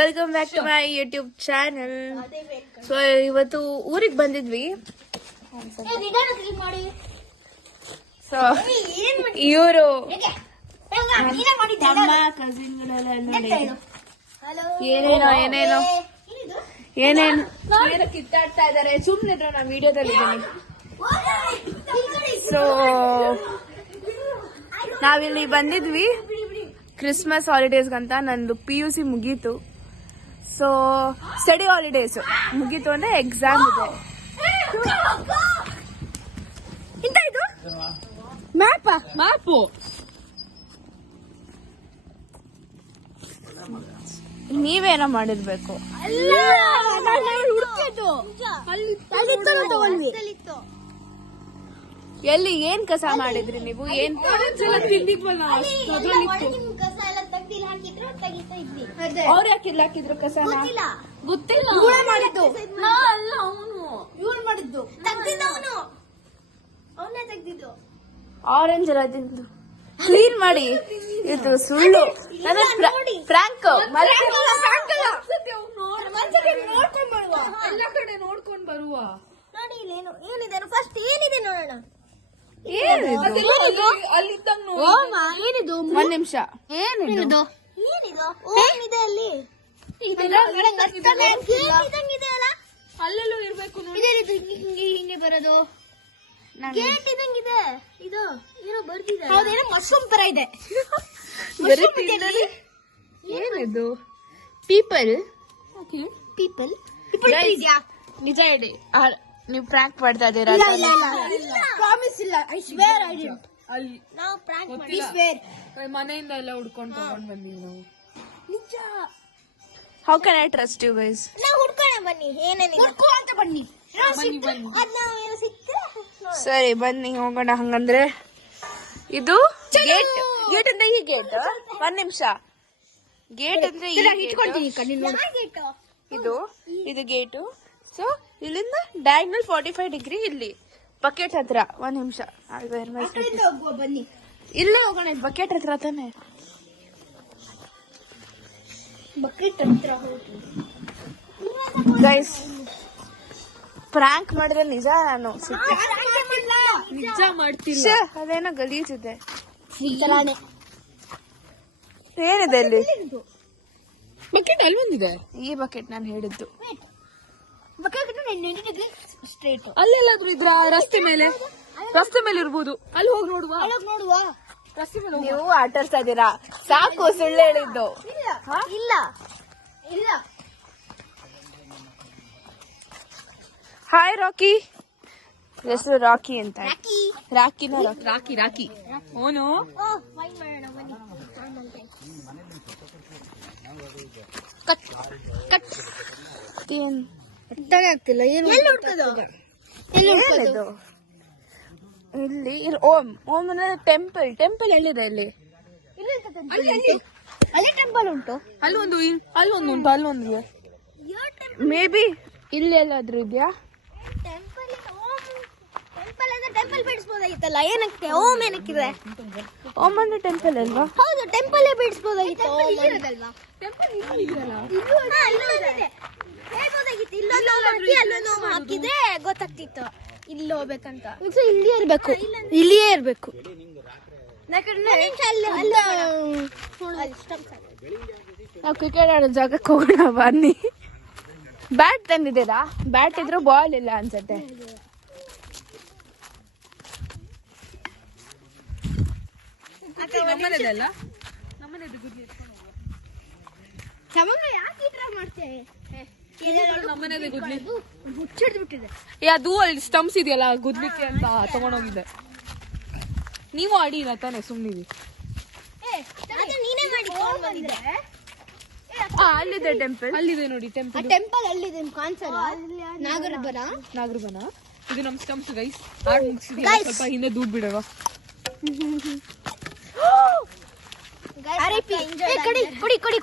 Welcome back to my YouTube channel. So ಇವತ್ತು ಊರಿಗೆ ಬಂದಿದ್ವಿ. ಸೊ ಇವರು ಏನೇನೋ ಕಿತ್ತಾಡ್ತಾ ಇದಾರೆ. ಸುಮ್ನಿದ್ರು, ನಾನು ವಿಡಿಯೋದಲ್ಲಿ ಇದ್ದೀನಿ. ಸೊ ನಾವಿಲ್ಲಿ ಬಂದಿದ್ವಿ ಕ್ರಿಸ್ಮಸ್ ಹಾಲಿಡೇಸ್ಗಂತ. ನಂದು PUC ಮುಗೀತು. ಸೊ ಸ್ಟಡಿ ಹಾಲಿಡೇಸ್ ಮುಗೀತು ಅಂದ್ರೆ ಎಕ್ಸಾಮ್ ಇದೆ. ಇಂತ ಇದು ಮ್ಯಾಪು ನೀವೇನೋ ಮಾಡಿರ್ಬೇಕು. ಎಲ್ಲಿ ಏನ್ ಕಸ ಮಾಡಿದ್ರಿ ನೀವು? ಏನ್ ಅವ್ರು ಯಾಕೆ ಇಲ್ಲಿ ಹಾಕಿದ್ರು ಕಸನ? ಗೊತ್ತಿಲ್ಲ. ಆರೆಂಜ್ ಎಲ್ಲ ತಿಂದು ಕ್ಲೀನ್ ಮಾಡಿ. ಇದು ಸುಳ್ಳು. ಫ್ರಾಂಕ್ ಎಲ್ಲ ಕಡೆ ನೋಡ್ಕೊಂಡ್ ಬರುವ. ಏನಿದೆ ಫಸ್ಟ್ ಏನಿದೆ ನೋಡೋಣ. ಏನಿದು? ಒಂದ್ ನಿಮಿಷ. ಏನಿದು? ಏನಿದೆ ಅಲ್ಲಿ? ಅಲ್ಲೆಲ್ಲೂ ಇರ್ಬೇಕು. ಹಿಂಗೆ ಬರೋದು ಗೇಟ್ ಇದಂಗಿದೆ. ಇದು ಏನೋ ಬರ್ತಿದೆ. ಹೌದೇನೋ ಮಶ್ರೂಮ್ ತರ ಇದೆ. ಏನಿದು? ಪೀಪಲ್ ನಿಜ ಹೇಳಿ, ನೀವು ಪ್ರ್ಯಾಂಕ್ ಮಾಡ್ತಾ ಇದ್ದೀರಾ? ಪ್ರಾಮಿಸ್ ಇಲ್ಲ. I swear I did. ನಾವು ಪ್ರ್ಯಾಂಕ್ ಮಾಡಿ ಸ್ವೇರ್. ಮನೆಯಿಂದ ಎಲ್ಲ ಹುಡ್ಕೊಂಡು ತಗೊಂಡ್ ಬಂದಿವಿ ನಾವು. ನಿಜ. How can I trust you guys? ನಾವು ಹುಡ್ಕೋಣ ಬನ್ನಿ. ಏನೇನಿದೆ ಅಂತ ಬನ್ನಿ. ಸರಿ ಬನ್ನಿ ಹೋಗೋಣ. ಹಂಗಂದ್ರೆ ಇದು ಗೇಟ್. ಗೇಟ್ ಅಂದ್ರೆ ಈ ಗೇಟ್. ಒಂದ್ ನಿಮಿಷ. ಗೇಟ್ ಅಂದ್ರೆ ಇದು ಗೇಟು. ಸೊ ಇಲ್ಲಿಂದ ಡಯಾಗ್ನಲ್ 45 ಡಿಗ್ರಿ ಇಲ್ಲಿ ಬಕೆಟ್ ಹತ್ರ. ಒಂದ್ ನಿಮಿಷ. ಬನ್ನಿ ಇಲ್ಲೇ ಹೋಗೋಣ. ಬಕೆಟ್ ಹತ್ರ ತಾನೆ. ಬಕೆಟ್ ಹತ್ರ ಗೈಸ್, ಪ್ರ್ಯಾಂಕ್ ಮಾಡಿದ್ರೆ ನಿಜ ನಾನು ನಿಜ ಮಾಡ್ತಿಲ್ಲ. ಅದೇನೋ ಗಲೀಜಿದೆ. ಏನಿದೆ ಅಲ್ಲಿ? ಬಕೆಟ್ ಅಲ್ಲಿ ಬಂದಿದೆ. ಈ ಬಕೆಟ್ ನಾನು ಹೇಳಿದ್ದು. ಸ್ಟ್ರೇಟ್ ಅಲ್ಲೆಲ್ಲಾದ್ರೂ ಇದ್ರ ರಸ್ತೆ ಮೇಲೆ ಇರ್ಬೋದು. ಅಲ್ಲಿ ಹೋಗಿ ನೋಡುವ. ರಸ್ತೆ ಮೇಲೆ ನೀವು ಆಟಾಡ್ತಾ ಇದ್ದೀರಾ. ಸಾಕು, ಸುಳ್ಳು ಹೇಳಿದ್ದು. ಇಲ್ಲ ಇಲ್ಲ. ಹಾಯ್ ರಾಕಿ. ಹೆಸರು ರಾಕಿ ಅಂತ. ರಾಕಿ. ಓನು ಕಟ್ ಏನ್ ಆಗ್ತಿಲ್ಲ. ಏನಿದು? ಇಲ್ಲಿ ಓಂ ಅಂದ್ರೆ ಟೆಂಪಲ್ ಎಲ್ಲಿದೆ? ಇಲ್ಲಿ ಅಲ್ಲಿ ಟೆಂಪಲ್ ಉಂಟು. ಅಲ್ಲೊಂದು ಮೇ ಬಿ ಇಲ್ಲಿ ಎಲ್ಲಾದ್ರೂ ಇದೆಯಾ? ಟೆಂಪಲ್ ಬಿಡಿಸಬಹುದಾಗಿತ್ತಲ್ಲ. ಏನಕ್ಕೆ ಓಂ ಏನಕ್ಕಿದೆ? ಓಂ ಅಂದ್ರೆ ಟೆಂಪಲ್ ಅಲ್ವಾ? ಹೌದು, ಟೆಂಪಲ್ ಬಿಡಿಸಬಹುದಾಗಿತ್ತು. ಇಲ್ಲೊಂದು ಹಾಕಿದ್ರೆ ಗೊತ್ತಾಗ್ತಿತ್ತು ಇಲ್ಲಿ ಹೋಗ್ಬೇಕಂತ. ಇಲ್ಲಿಯೇ ಇರ್ಬೇಕು. ನಾವು ಕ್ರಿಕೆಟ್ ಆಡೋ ಜಾಗಕ್ಕೆ ಹೋಗೋಣ ಬನ್ನಿ. ಬ್ಯಾಟ್ ತಂದಿದ್ದೀರಾ? ಬ್ಯಾಟ್ ಇದ್ರು ಬಾಲ್ ಇಲ್ಲ ಅನ್ಸತ್ತೆ. ಅದು ಅಲ್ಲಿ ಸ್ಟಂಪ್ಸ್ ಇದೆಯಲ್ಲ ಗುದ್ಲಿಕ್ಕೆ ಅಂತ ತಗೊಂಡೋಗಿದ್ದೆ. ನೀವು ಆಡಿ ಇಲ್ಲ ತಾನೆ, ಸುಮ್ಮನಿವಿ. ಅಲ್ಲಿದೆ ಟೆಂಪಲ್. ಅಲ್ಲಿದೆ ನೋಡಿ ಟೆಂಪಲ್. ಟೆಂಪಲ್ ಅಲ್ಲಿದೆ ಕಾಣಿಸಲ್ಲ. ನಾಗರಬನ. ಇದು ನಮ್ ಸ್ಟಂಪ್ಸ್ ಗೈಸ್. ಆಡ್ ಮುಗಿಸಿದ್ವಿ. ಸ್ವಲ್ಪ ಹಿಂದೆ ದೂಡ್ ಬಿಡವ.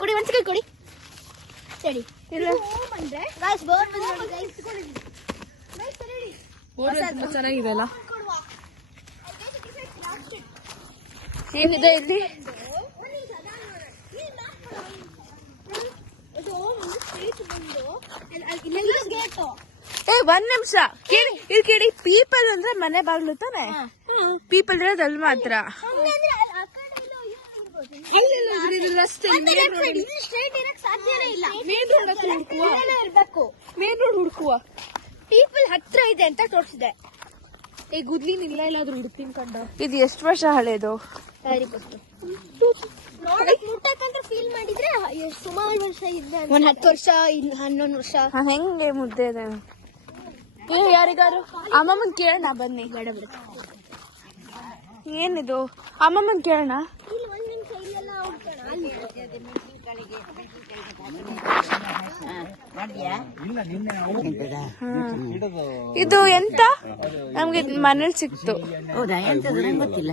ಕೊಡಿ ಒಂದ್ಸಲ ಕೊಡಿ. ಸರಿ ಚೆನ್ನಾಗಿದೆ ಅಲ್ಲ? ಏನಿದೆ ಇಲ್ಲಿ? ಏ ಒಂದ್ ನಿಮಿಷ ಕೇಳಿ ಇಲ್ಲಿ ಕೇಳಿ. ಪೀಪಲ್ ಅಂದ್ರೆ ಮನೆ ಬಾಗ್ಲು ತಾನೆ. ಪೀಪಲ್ ಇರೋದು ಅಲ್ಲಿ ಮಾತ್ರ. Main road ಹುಡ್ಕುವ. ಪೀಪಲ್ ಹತ್ರ ಇದೆ ಅಂತ ತೋರಿಸಿದೆ. ಈ ಗುದ್ಲಿ ನಿಲ್ಲ ಎಲ್ಲಾದ್ರೂ ಹುಡ್ತೀನಿ ಕಂಡ. ಇದು ಎಷ್ಟು ವರ್ಷ ಹಳೇದು? ಮುಟ್ಟಕ್ಕಂತ ಫೀಲ್ ಮಾಡಿದ್ರೆ ಸುಮಾರು ವರ್ಷ ಇದೆ. ಒಂದ್ 10 ವರ್ಷ, 11 ವರ್ಷ. ಹೆಂಗೆ ಮುದ್ದೆ ಇದೆ. ಯಾರಿಗಾರು ಅಮ್ಮಮ್ಮನ್ ಕೇಳೋಣ ಬನ್ನಿ. ಏನಿದು ಅಮ್ಮಮ್ಮನ್ ಕೇಳೋಣ. ಇದು ಎಂತ ನಮ್ಗೆ ಮನೇಲಿ ಸಿಕ್ತು. ಹೌದಾ? ಎಂತದ್ದು ನಂಗೆ ಗೊತ್ತಿಲ್ಲ.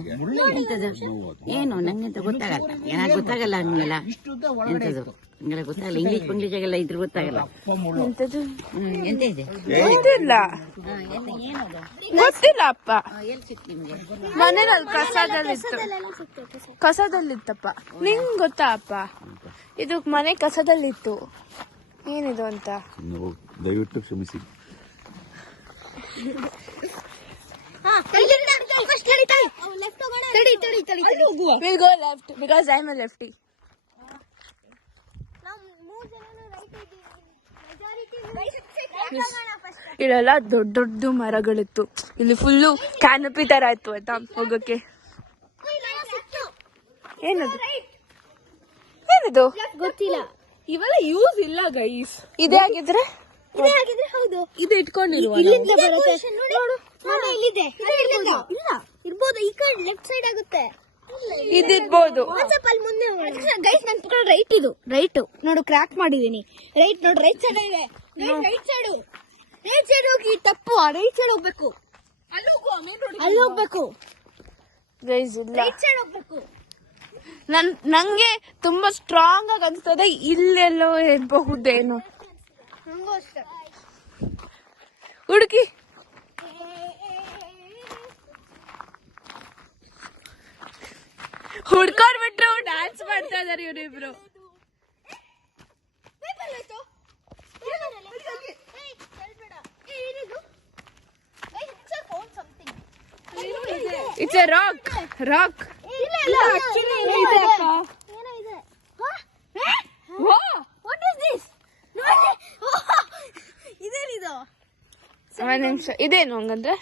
ಎಂತದ್ದು ಏನು ನಂಗೆಂತ ಗೊತ್ತಾಗಲ್ಲ. ಏನಾಗ ಗೊತ್ತಾಗಲ್ಲ ಹಂಗೆಲ್ಲ. ಎಂತದ್ದು ಹಂಗೆಲ್ಲ ಗೊತ್ತಾಗಲ್ಲ. ಇಂಗ್ಲೀಷಾಗೆಲ್ಲ ಇದ್ರ ಗೊತ್ತಾಗಲ್ಲ. ಎಂತದು ಎಂತ ಇದೆ ಗೊತ್ತಿಲ್ಲ. ಗೊತ್ತಿಲ್ಲ ಅಪ್ಪ. ಎಲ್ಲಿ ಸಿಕ್ತು ನಿಮ್ಗೆ? ಮನೇಲಿ ಕಸದಲ್ಲಿತ್ತಪ್ಪ. ನಿಂಗ್ ಗೊತ್ತಾ ಅಪ್ಪ? ಇದು ಮನೆ ಕಸದಲ್ಲಿತ್ತು. ಏನಿದು ಅಂತ ದಯವಿಟ್ಟು ಕ್ಷಮಿಸಿ. We'll go left because I'm a lefty. ಇಲ್ಲೆಲ್ಲ ದೊಡ್ಡ ದೊಡ್ಡ ಮರಗಳಿತ್ತು. ಇಲ್ಲಿ ಫುಲ್ಲು ಕ್ಯಾನಪಿ ತರ ಇತ್ತು ಆಯ್ತಾ ಹೋಗಕ್ಕೆ. ಏನದು ಏನಿದು ಗೊತ್ತಿಲ್ಲ. ಇವೆಲ್ಲ ಯೂಸ್ ಇಲ್ಲ ಗೈಸ್. ಇದೇ ಆಗಿದ್ರೆ ಹೌದು, ಇದು ಇಟ್ಕೊಂಡಿರುವ ಇಲ್ಲಿಂದ ಬರುತ್ತೆ. ನೋಡು, ಇಲ್ಲಿದೆ. ಇಲ್ಲ ಇರ್ಬೋದು. ಈ ಕಡೆ ಲೆಫ್ಟ್ ಸೈಡ್ ಆಗುತ್ತೆ. ಇದಿರ್ಬೋದು. ಸ್ವಲ್ಪ ಅಲ್ಲಿ ಮುಂದೆ ಗೈಸ್, ನನ್ ಪಕ್ಕ ರೈಟ್. ಇದು ರೈಟ್ ನೋಡು, ಕ್ರ್ಯಾಕ್ ಮಾಡಿದೀನಿ. ರೈಟ್ ನೋಡು, ರೈಟ್ ಸೈಡ್ ಇದೆ. ರೈಟ್ ಸೈಡ್ ಹೋಗಿ ತಪ್ಪು. ರೈಟ್ ಸೈಡ್ ಹೋಗ್ಬೇಕು. ಅಲ್ಲಿ ಹೋಗ್ಬೇಕು. ಗೈಸ್ ಇಲ್ಲ, ರೈಟ್ ಸೈಡ್ ಹೋಗ್ಬೇಕು. ನಂಗೆ ತುಂಬಾ ಸ್ಟ್ರಾಂಗ್ ಆಗಿ ಅನ್ಸ್ತದೆ ಇಲ್ಲೆಲ್ಲೋ ಇರಬಹುದೇನು. ನಂಗೂ ಅಷ್ಟೇ. ಹುಡುಕಿ ಹುಡ್ಕೊಂಡ್ಬಿಟ್ರು ಡ್ಯಾನ್ಸ್ ಮಾಡ್ತಾ ಇದಾರೆ ಇವರಿಬ್ರು. It's A rock. ಒಂದ್ ನಿಮಿಷ. ಇದೇನು ಹಂಗಂದ್ರೆ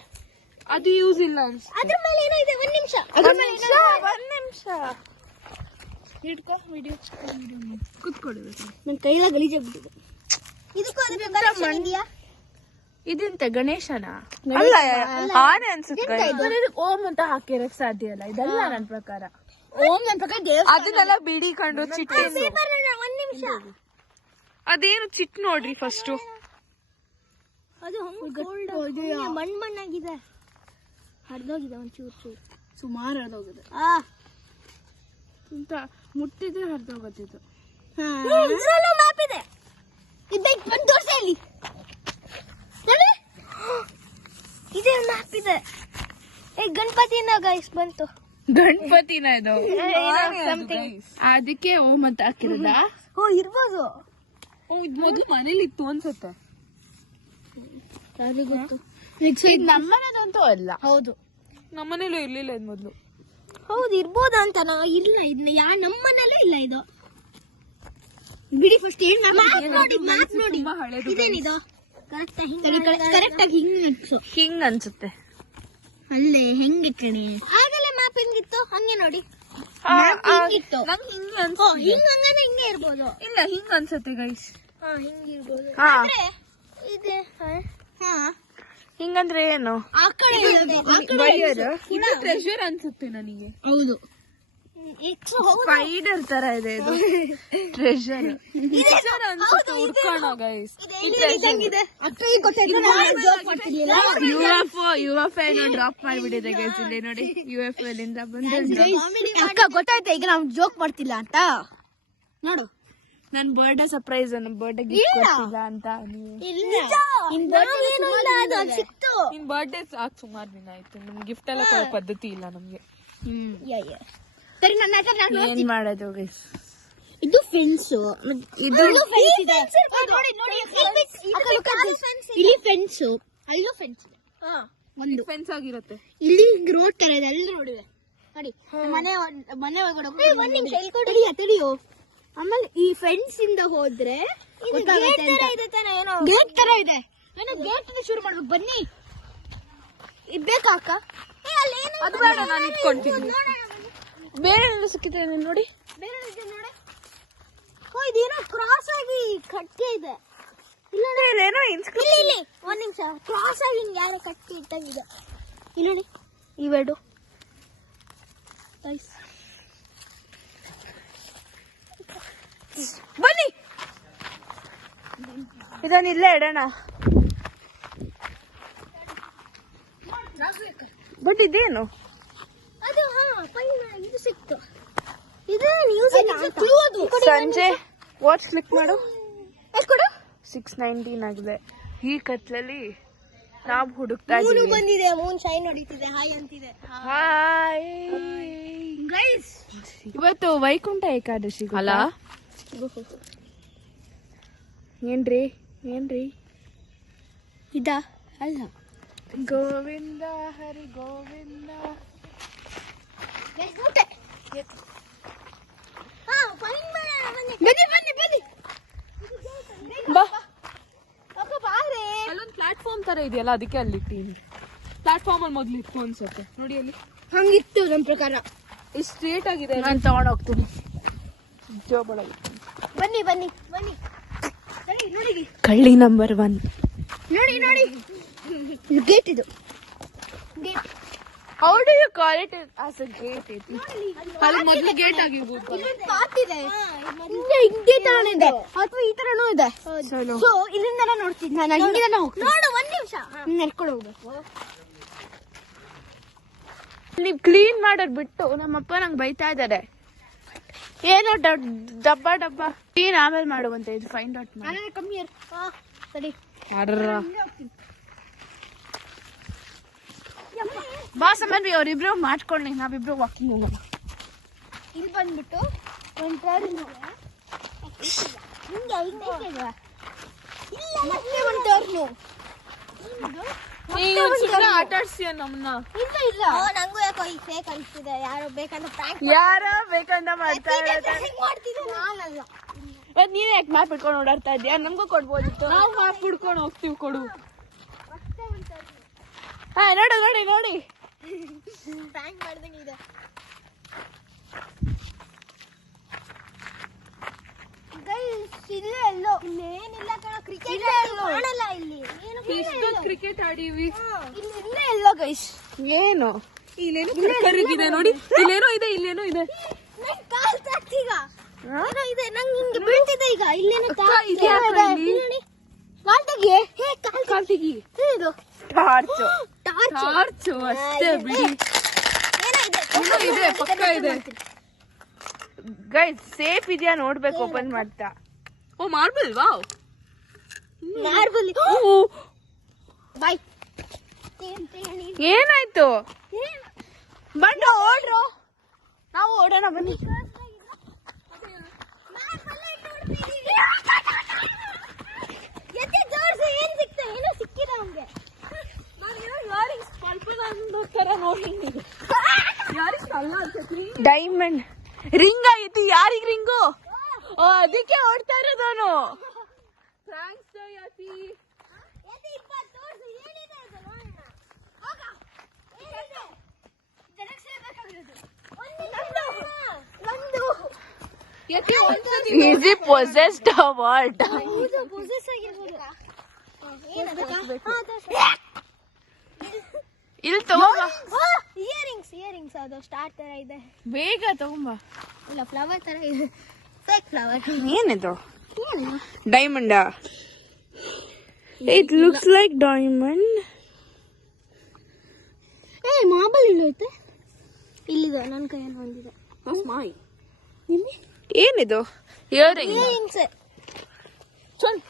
ಅದು ಯೂಸ್ ಇಲ್ಲ ಅನ್ಸ. ಅದ್ರ ಮೇಲೆ ಏನೋ ಇದೆ. ಒಂದ್ ನಿಮಿಷ. ಒಂದ್ ನಿಮಿಷ ಹಿಡ್ಕೊ. ವಿಡಿಯೋ ಕುತ್ಕೊಳ್ಬೇಕು. ನನ್ ಕೈಲ ಗಲೀಜಾಗ್ಬಿಟ್ಟಿದೆ. ಇದಕ್ಕೂ ಇದೆಂತ ಗಣೇಶನ ಅಲ್ಲ, ಆನೆ ಅನ್ಸುತ್ತೆ. ಓಂ ಅಂತ ಹಾಕಿರಕ್ ಸಾಧ್ಯ ಇಲ್ಲ. ಇದೆಲ್ಲ ನನ್ ಪ್ರಕಾರ ಓಂ ನನ್ ಪ್ರಕಾರ ಅದನ್ನೆಲ್ಲ ಬಿಡಿಕೊಂಡು ಚಿಟ್ಟೆ. ಒಂದ್ ನಿಮಿಷ. ಅದೇನು ಚಿಟ್ ನೋಡ್ರಿ ಫಸ್ಟ್. ಅದು ಮಣ್ಣಾಗಿದೆ. ಹರಿದೋಗಿದೆ ಒಂಚೂರು. ಸುಮಾರು ಹರಿದೋಗಿದೆ. ಅಂತ ಮುಟ್ಟಿದ್ರೆ ಹರಿದೋಗತ್ತಿದ್ದು. ಮ್ಯಾಪ್ ಇದೆ. ಬಂದು ತೋರ್ಸ ಇಲ್ಲಿ. ಇದೇ ಮ್ಯಾಪ್ ಇದೆ. ಗಣಪತಿನ ಗೈಸ್ ಬಂತು. ಗಣಪತಿನ ಇದು. ಅದಕ್ಕೆ ಓಂ ಅಂತ ಹಾಕಿರೋದ. ಇರ್ಬೋದು. ಇದು ಮೊದ್ಲು ಮನೇಲಿ ಇತ್ತು ಅನ್ಸುತ್ತೆ. ಗೊತ್ತು. ನಮ್ಮನೇದಂತೂ ಅಲ್ಲ. ಹೌದು, ನಮ್ಮನೇಲೂ ಇರ್ಲಿಲ್ಲ ಇದು ಮೊದ್ಲು. ಹೌದು ಇರ್ಬೋದ ಅಂತ. ಇಲ್ಲ ಇದನ್ನ ನಮ್ಮನೇಲೂ ಇಲ್ಲ. ಇದು ಬಿಡಿ. ಫಸ್ಟ್ ಏನ್ ಮ್ಯಾಪ್ ನೋಡಿ. ಇದೇನಿದು? ಕರೆಕ್ಟ್ ಆಗಿ ಹಿಂಗ್ ಅನ್ಸುತ್ತೆ. ಅಲ್ಲೇ ಹೆಂಗೆ ಕಣೆ. ಆಗಲೇ ಮ್ಯಾಪ್ ಹೆಂಗಿತ್ತು ಹಂಗೆ ನೋಡಿ. ಹಿಂಗಿತ್ತು. ಹಿಂಗಂದ್ರೆ ಹಿಂಗೆ ಇರ್ಬೋದು. ಇಲ್ಲ ಹಿಂಗ್ ಅನ್ಸುತ್ತೆ ಗೈಸ್. ಹಿಂಗಿರ್ಬೋದು. ಇದೆ. ಹಿಂಗಂದ್ರೆ ಏನು? ಆ ಕಡೆ ಟ್ರೆಷರ್ ಅನ್ಸುತ್ತೆ ನನಗೆ. ಹೌದು, ಸ್ಪೈಡರ್ ತರ ಇದೆ ಇದು. ಟ್ರೆಷರ್ ಅನ್ಸುತ್ತೆ. ಹುಡ್ಕೋಣ ಗೈಸ್. UFO ಡ್ರಾಪ್ ಮಾಡ್ಬಿಟ್ಟಿದೆ ಗೈಸ್. ಇಲ್ಲಿ ನೋಡಿ, UFO ಅಲ್ಲಿಂದ ಬಂದ. ಅಕ್ಕ ಗೊತ್ತಾಯ್ತಾ ಈಗ ನಾವು ಜೋಕ್ ಮಾಡ್ತಿಲ್ಲ ಅಂತ. ನೋಡು, ನನ್ ಬರ್ಡೇ ಸರ್ಪ್ರೈಸ್. ನನ್ ಬರ್ಡೇ ಗಿಫ್ಟ್ ಕೊಟ್ಟಿಲ್ಲ ಅಂತ. ನಿನ್ ಬರ್ಡೇ ಸಾಕು. ಸುಮಾರು ದಿನ ಆಯ್ತು. ನಮ್ ಗಿಫ್ಟ್ ಎಲ್ಲ ಕೊಡೋ ಪದ್ಧತಿ ಇಲ್ಲ ನಮ್ಗೆ. ಸರಿ, ನನ್ನ ಏನ್ ಮಾಡೋದು ಗೈಸ್? ಇದು ಫೆನ್ಸ್. ಇದು ಫೆನ್ಸ್, ಅಲ್ಲೂ ಫೆನ್ಸ್ ಒಂದು ಫೆನ್ಸ್ ಆಗಿರುತ್ತೆ. ಇಲ್ಲಿ ರೋಡ್ ತರ ಇದೆ, ಅಲ್ಲಿ ರೋಡ್ ಇದೆ ನೋಡಿ. ಮನೆ ಒಳಗಡೆ ತಡಿಯೋ. ಆಮೇಲೆ ಈ ಫೆನ್ಸ್ ಇಂದ ಹೋದ್ರೆ ಗೇಟ್ ತರ ಇದೆ. ಗೇಟ್ ಶುರು ಮಾಡ್ಬೇಕು, ಬನ್ನಿ. ಇದ್ಬೇಕಾ ಅಕ್ಕ? ಅದು ಬೇಡ, ನಾನು ಇಟ್ಕೊಂತೀನಿ. ಬೇರೆ ಸಿಕ್ಕಿದೆ ನೋಡಿ. ಬೇರೆ ನೋಡಿ. ಇದೇನೋ ಕ್ರಾಸ್ ಆಗಿ ಕಟ್ಟಿ ಇದೆ. ಇಲ್ಲ ಏನೋ ಇಲ್ಲಿ ಒಂದ್ ನಿಮಿಷ, ಕ್ರಾಸ್ ಆಗಿ ಯಾರೋ ಕಟ್ಟಿ ಇಟ್ಟಾಗಿದೆ. ಇಲ್ಲಿ ನೋಡಿ ಇವೆರಡು. ಬನ್ನಿ, ಇದನ್ನ ಇಲ್ಲೇ ಇಡೋಣ. ಬಟ್ ಇದೇನು ಅದು ಇದು ಸಿಕ್ತು. ಇದು ಸಂಜೆ ವಾಚ್ ಕ್ಲಿಕ್ ಮಾಡು. 6:19 ಆಗಿದೆ. ಈ ಕತ್ಲಲ್ಲಿ ನಾವು ಹುಡುಕ್ತಾ ಇದ್ದೀವಿ. ಬಂದಿದೆ, ಮೂನ್ ಶೈನ್ ಹೊಡಿತಿದೆ, ಹಾಯ್ ಅಂತಿದೆ. ಹಾಯ್ ಗೈಸ್, ಇವತ್ತು ವೈಕುಂಠ ಏಕಾದಶಿ ಅಲ್ಲ? ಏನ್ರಿ ಇದ ಅಲ್ಲ. ಗೋವಿಂದ ಹರಿ ಗೋವಿಂದ. ಅಲ್ಲೊಂದು ಪ್ಲಾಟ್ಫಾರ್ಮ್ ತರ ಇದೆಯಲ್ಲ, ಅದಕ್ಕೆ ಅಲ್ಲಿ ಇಟ್ಟಿನಿ. ಪ್ಲಾಟ್ಫಾರ್ಮ್ ಅಲ್ಲಿ ಮೊದ್ಲು ಇತ್ತು ಅನ್ಸುತ್ತೆ ನೋಡಿ. ಅಲ್ಲಿ ಹಂಗಿತ್ತು ನಮ್ ಪ್ರಕಾರ. ಇಷ್ಟು ಸ್ಟ್ರೇಟ್ ಆಗಿದೆ. ನಾನು ತಗೊಂಡ್ ಹೋಗ್ತೀನಿ. ಬನ್ನಿ ನೋಡಿ. ಕಳ್ಳಿ ನಂಬರ್ 1 ನೋಡಿ. ಗೇಟ್ ಇದು. How do you call it as a gate? ಅಲ್ಲಿ ಮೊದಲು ಗೇಟ್ ಆಗಿರ್ಬೋದು. ಪಾತ್ ಇದೆ, ಹಿಂಗೆ ತರಾನೇ ಇದೆ, ಅಥವಾ ಈ ತರನೂ ಇದೆ. ಸೊ ಇಲ್ಲಿಂದ ನೋಡ್ತಿದ್ದೆ ನಾನು. ಹಿಂಗಿದಾನೆ ಹೋಗ್ತೀನಿ. ನೋಡು, ಒಂದ್ ನಿಮಿಷ ನಡ್ಕೊಂಡು ಹೋಗ್ಬೇಕು. ನೀವ್ ಕ್ಲೀನ್ ಮಾಡೋದ್ ಬಿಟ್ಟು ನಮ್ಮಪ್ಪ ನಂಗೆ ಬೈತಾ ಇದ್ದಾರೆ. ಏನೋ ಡಬ್ಬ ಕ್ಲೀನ್ ಆಮೇಲೆ ಮಾಡುವಂತೆ. ಇದು ಫೈಂಡ್ ಔಟ್ ಮಾಡಿ. ಕಮ್ಮಿ ಸರಿ. ಬಾಸ್ ಬನ್ರಿ, ಅವ್ರಿಬ್ರು ಮಾಡ್ಕೊಳ್ಳಿ, ನಾವಿಬ್ರು ವಾಕಿಂಗ್ ಹೋಗೋಣ. ಇಲ್ಲಿ ಬಂದ್ಬಿಟ್ಟು ಒಂದ್ ಟರ್ನ್ ಮತ್ತೆ ಒಂದ್ ಟರ್ನು. ಆಟ ಆಡ್ಸಿಯ ನಮ್ಮನ್ನ. ಇಲ್ಲ ನಂಗೂ ಯಾಕೋ ಈ ಫೇಕ್ ಅನ್ಸ್ತಿದೆ. ಯಾರೋ ಬೇಕಂತ ಮಾಡ್ತಾ ಮಾಡ್ತಿದ್ದೆ. ನಾನಲ್ಲ. ನೀನ್ ಯಾಕೆ ಮ್ಯಾಪ್ ಇಟ್ಕೊಂಡು ಓಡಾಡ್ತಾ ಇದ್ಯಾ? ನಮಗೂ ಕೊಡ್ಬೋದಿತ್ತು. ನಾವು ಮ್ಯಾಪ್ ಹಿಡ್ಕೊಂಡು ಹೋಗ್ತೀವಿ, ಕೊಡು. ಹಾ ನೋಡಿ. ಪ್ರ್ಯಾಂಕ್ ಮಾಡ್ದಂಗೆ ಇದೆ. ಇಲ್ಲೇ ಎಲ್ಲೋ ಏನಿಲ್ಲ ಕಣ, ಕ್ರಿಕೆಟ್ ಕಾಣಲ್ಲ ಇಲ್ಲಿ. ಕ್ರಿಕೆಟ್ ಆಡೀವಿ. ಇಲ್ಲೇ ಎಲ್ಲೋ ಗೈಸ್. ಏನು ಇಲ್ಲೇನೋ ಕರ್ಕರಿಗಿದೆ ನೋಡಿ. ಇಲ್ಲೇನೋ ಇದೆ. ನಂಗೆ ಕಾಲ್ ತಾಗ್ತೀಗ ಏನೋ ಇದೆ, ನಂಗೆ ಹಿಂಗೆ ಬೀಳ್ತಿದೆ ಈಗ. ಇಲ್ಲೇನೋ ಇಲ್ಲಿ ಕಾಲ್ ತೆಗಿ. ಕಾಲ್ ತೆಗಿ. ಇದು ಟಾರ್ಚು ಟಾರ್ಚ್ ಅಷ್ಟೇ ಬಿಡಿ. ಏನೋ ಇದೆ, ಪಕ್ಕ ಇದೆ. ಗೈಸ್ ಸೇಫ್ ಇದೆಯಾ ನೋಡ್ಬೇಕು ಓಪನ್ ಮಾಡ್ತಾ. ಓ ಮಾರ್ಬಲ್, ವಾವ್ ಮಾರ್ಬಲ್. ಬಾಯ್. ಏನಾಯ್ತು? ಬಂದು ಓಡ್ರು, ನಾವು ಓಡೋಣ ಬನ್ನಿ. ಏನ್ ಸಿಕ್ತ? ಏನೋ ಸಿಕ್ಕಿದ ನಮ್ಗೆ. ಡೈಮಂಡ್ ರಿಂಗ್ ಆಗಿತ್ತು. ಯಾರಿಗ್ ರಿಂಗು? ಓ ಅದಕ್ಕೆ ಓಡ್ತಾ ಇರೋದವನು. Is he possessed or what? ಇಲ್ಲಿ ತಗೊಂಬ. ಇಯರಿಂಗ್ಸ್ ಅದು ಸ್ಟಾರ್ ತರ ಇದೆ. ಬೇಗ ತಗೊಂಬ. ಇಲ್ಲ ಫ್ಲವರ್ ತರ ಇದೆ, ಫೇಕ್ ಫ್ಲವರ್. ಏನಿದು? ಡೈಮಂಡಾ? It looks like diamond. Marble ಇಲ್ಲೈತೆ. ಇಲ್ಲಿದೆ, ನನ್ನ ಕೈಯಲ್ಲಿ ಬಂದಿದೆ. ಏನಿದು? ಇಯರಿಂಗ್. ಇಯರಿಂಗ್ಸ್. ಚಲ್.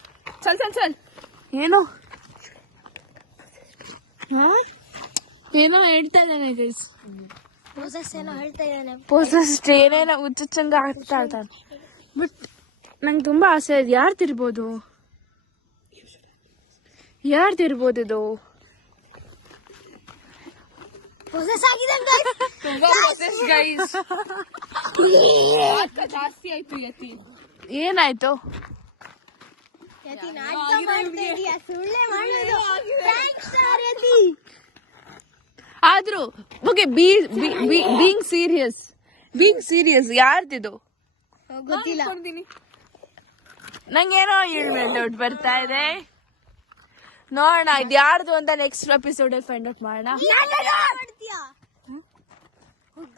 ಏನು ಹೇಳ್ತಾ ಇದ್ದಾನೆ ಗೈಸ್. ಏನೋ ಹೇಳ್ತಾ ಇದ್ದಾನೆ. ಪೋಸೆಸ್ಟ್ ಏನೇನೋ ಹುಚ್ಚಂಗ ಆಗ್ತಾ ಇರ್ತಾನೆ. ಬಟ್ ನಂಗೆ ತುಂಬಾ ಆಸೆ ಇದೆ. ಯಾರು ತಿರ್ಬೋದು? ಯಾರ್ದಿರ್ಬೋದು ಇದು? ಪೊಸೆಸ್ ಆಗಿದೆ ಗೈಸ್. ಜಾಸ್ತಿ ಆಯ್ತು ಯತಿ. ಏನಾಯ್ತು? ಆದ್ರೂ ಓಕೆ, ಬೀಯಿಂಗ್ ಸೀರಿಯಸ್ ಯಾರ್ದಿದು ಗೊತ್ತಿಲ್ಲ. ನಂಗೇನೋ ಮೇಲೆ ಡೌಟ್ ಬರ್ತಾ ಇದೆ. ನೋಡೋಣ ಇದು ಯಾರ್ದು ಅಂತ ನೆಕ್ಸ್ಟ್ ಎಪಿಸೋಡ್ ಫೈಂಡ್ ಔಟ್ ಮಾಡೋಣ.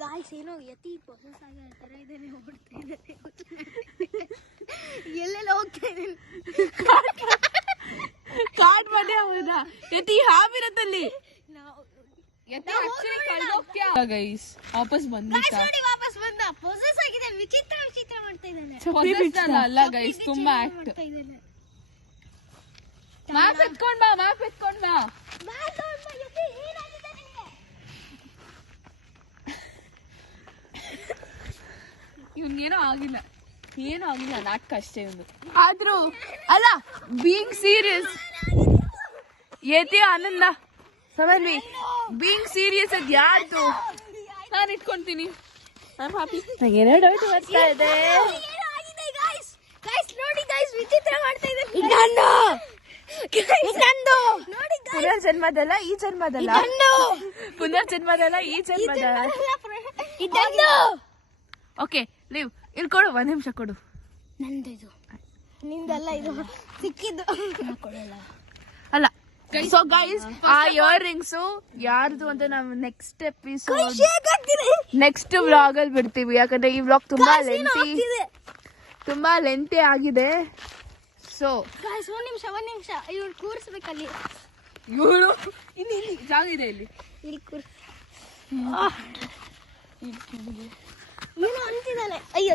ಗಾಯ್ಸ್ ಏನೋ ಯತಿ ಪೊಸೆಸ್ ಆಗಿ ತರ ಇದೇನೆ, ಓಡ್ತಾ ಇದ್ದಾನೆ, ಎಲ್ಲೆಲ್ಲ ಹೋಗ್ತಾ ಇದ್ದಾನೆ. ಕಾರ್ಡ್ ಮನೆ ಹೌದಾ? ಯತಿ ಹಾವಿರತ್ತಲ್ಲಿ. ಗೈಸ್ ವಾಪಸ್ ಬಂದ್ಬಿಟ್ಟ. ವಾಪಸ್ ಬಂದ. ಪೊಸೆಸ್ ಆಗಿದೆ. ವಿಚಿತ್ರ ಮಾಡ್ತಾ ಇದ್ದಾನೆ. ಅಲ್ಲ ಗೈಸ್, ತುಂಬಾ ಆಕ್ಟ್. ಮ್ಯಾಪ್ ಎತ್ಕೊಂಡ್ ಬಾ. ಇವ್ನಿಗೇನೋ ಆಗಿಲ್ಲ, ನಾಟಕ ಅಷ್ಟೇ ಒಂದು. ಆದ್ರೂ ಅಲ್ಲ, ಬೀಯಿಂಗ್ ಸೀರಿಯಸ್ ಯತಿ ಆನಂದ ಸಮನ್ವಿ, ಬೀಯಿಂಗ್ ಸೀರಿಯಸ್ ಅದ್ ಯಾರ್ದು? ನಾನು ಇಟ್ಕೊಂತೀನಿ. ನಂಗೇನೋ ಡೌಟ್ ಬರ್ತಾ ಇದೆ. ನೋಡಿ ಗೈಸ್, ವಿಚಿತ್ರ ಮಾಡ್ತಾ ಇದ್ದಾನೆ. ಪುನರ್ಜನ್ಮದಲ್ಲ ಈ ಜನ್ಮದಲ್ಲ, ಪುನರ್ಜನ್ಮದಲ್ಲ ಈ ಜನ್ಮದಲ್ಲ. ಓಕೆ ಲೀವ್ ಇಲ್ಲಿ ಕೊಡು, 1 ನಿಮಿಷ ಕೊಡು. ನಂದಿದು ನಿಂದಲ್ಲ, ಇದು ಸಿಕ್ಕಿದ್ದು. ಅಲ್ಲ ಸೊ ಗೈಸ್, ಆ ಇಯರ್ ರಿಂಗ್ಸ್ ಯಾರ್ದು ಅಂತ ನಾವು ನೆಕ್ಸ್ಟ್ ಎಪಿಸೋಡ್, ನೆಕ್ಸ್ಟ್ ವ್ಲಾಗ್ ಅಲ್ಲಿ ಬಿಡ್ತೀವಿ. ಯಾಕಂದ್ರೆ ಈ ವ್ಲಾಗ್ ತುಂಬಾ ಲೆಂತಿ ಆಗಿದೆ. ಸೊ ಗೈಸ್ ಒಂದ್ ನಿಮಿಷ ಇವ್ರು ಕೂರಿಸ್ಬೇಕಲ್ಲಿ. ಇವಳು ಇಲ್ಲಿ ಜಾಗ ಇದೆ, ಇಲ್ಲಿ ಕೂರ್ಸ್. ಏನೋ ಅಂತಿದ್ದಾನೆ. ಅಯ್ಯೋ